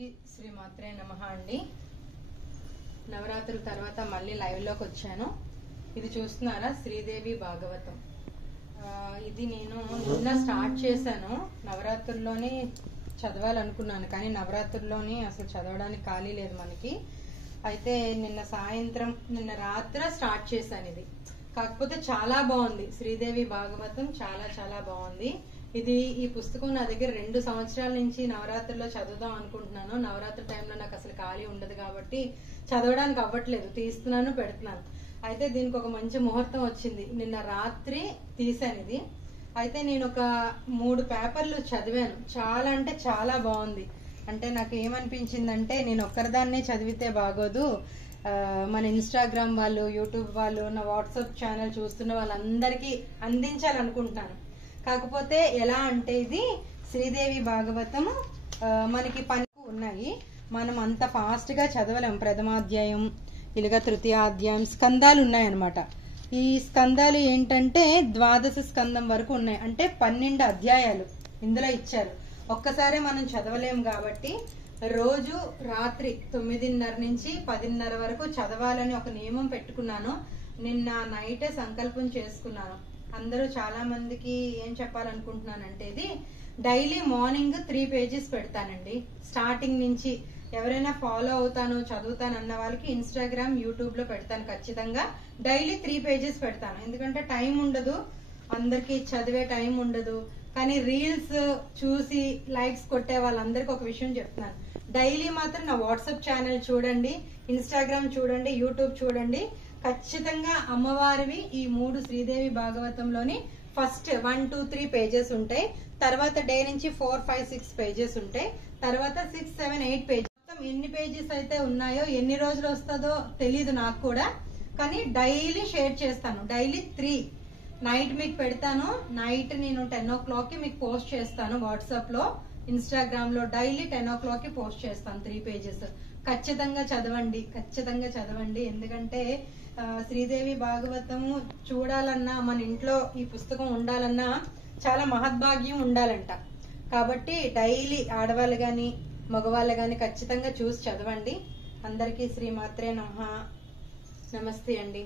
అందరికీ శ్రీమాత్రే నమః అండి. నవరాత్రుల తర్వాత మళ్ళీ లైవ్ లోకి వచ్చాను. ఇది చూస్తున్నారా, శ్రీదేవి భాగవతం. ఇది నేను నిన్న స్టార్ట్ చేశాను. నవరాత్రుల్లోనే చదవాలనుకున్నాను, కానీ నవరాత్రుల్లోని అసలు చదవడానికి ఖాళీ లేదు మనకి. అయితే నిన్న రాత్రి స్టార్ట్ చేశాను ఇది. కాకపోతే చాలా బాగుంది శ్రీదేవి భాగవతం, చాలా చాలా బాగుంది. ఈ పుస్తకం నా దగ్గర 2 సంవత్సరాల నుంచి నవరాత్రిలో చదువుదాం అనుకుంటున్నాను. నవరాత్రి టైంలో నాకు అసలు ఖాళీ ఉండదు కాబట్టి చదవడానికి అవ్వట్లేదు, తీస్తున్నాను పెడుతున్నాను. అయితే దీనికి ఒక మంచి ముహూర్తం వచ్చింది, నిన్న రాత్రి తీసాను ఇది. అయితే నేను ఒక 3 పేపర్లు చదివాను. చాలా అంటే చాలా బాగుంది. అంటే నాకు ఏమనిపించిందంటే, నేను ఒక్కరిదాన్నే చదివితే బాగోదు, మన ఇన్స్టాగ్రామ్ వాళ్ళు, యూట్యూబ్ వాళ్ళు, నా వాట్సాప్ ఛానల్ చూస్తున్న వాళ్ళందరికీ అందించాలనుకుంటున్నాను. కాకపోతే ఎలా అంటే, ఇది శ్రీదేవి భాగవతం మనకి పనికి ఉన్నాయి, మనం అంత ఫాస్ట్ గా చదవలేం. ప్రథమాధ్యాయం, ఇలాగ తృతీయాధ్యాయం, స్కందాలు ఉన్నాయన్నమాట. ఈ స్కందాలు ఏంటంటే 12 స్కందం వరకు ఉన్నాయి, అంటే 12 అధ్యాయాలు ఇందులో ఇచ్చారు. ఒక్కసారి మనం చదవలేం కాబట్టి రోజు రాత్రి 9:30 నుంచి 10:30 వరకు చదవాలని ఒక నియమం పెట్టుకున్నాను. నిన్న నైటే సంకల్పం చేసుకున్నాను. అందరూ చాలా మందికి ఏం చెప్పాలనుకుంటున్నానంటే, ఇది డైలీ మార్నింగ్ 3 పేజెస్ పెడతానండి. స్టార్టింగ్ నుంచి ఎవరైనా ఫాలో అవుతాను, చదువుతాను అన్న వాళ్ళకి ఇన్స్టాగ్రామ్, యూట్యూబ్ లో పెడతాను. ఖచ్చితంగా డైలీ 3 పేజెస్ పెడతాను. ఎందుకంటే టైం ఉండదు, అందరికి చదివే టైం ఉండదు. కానీ రీల్స్ చూసి లైక్స్ కొట్టే వాళ్ళందరికీ ఒక విషయం చెప్తున్నాను, డైలీ మాత్రం నా వాట్సాప్ ఛానల్ చూడండి, ఇన్స్టాగ్రామ్ చూడండి, యూట్యూబ్ చూడండి. ఖచ్చితంగా అమ్మవారివి ఈ 3 శ్రీదేవి భాగవతంలోని ఫస్ట్ 1, 2, 3 పేజెస్ ఉంటాయి. తర్వాత డే నుంచి 4, 5, 6 పేజెస్ ఉంటాయి. తర్వాత 6, 7, 8 పేజెస్. మొత్తం ఎన్ని పేజెస్ అయితే ఉన్నాయో, ఎన్ని రోజులు వస్తుందో తెలీదు నాకు కూడా, కానీ డైలీ షేర్ చేస్తాను. డైలీ 3 నైట్ మీకు పెడతాను. నైట్ నేను 10 o'clock కి మీకు పోస్ట్ చేస్తాను. వాట్సాప్ లో, ఇన్స్టాగ్రామ్ లో డైలీ 10 o'clock కి పోస్ట్ చేస్తాను 3 పేజెస్. ఖచ్చితంగా చదవండి, ఖచ్చితంగా చదవండి. ఎందుకంటే శ్రీదేవి భాగవతము చూడాలన్నా, మన ఇంట్లో ఈ పుస్తకం ఉండాలన్నా చాలా మహద్భాగ్యం ఉండాలంట. కాబట్టి డైలీ ఆడవాళ్ళు గాని మగవాళ్ళు గాని ఖచ్చితంగా చూసి చదవండి. అందరికీ శ్రీమాత్రే నమః. నమస్తే అండి.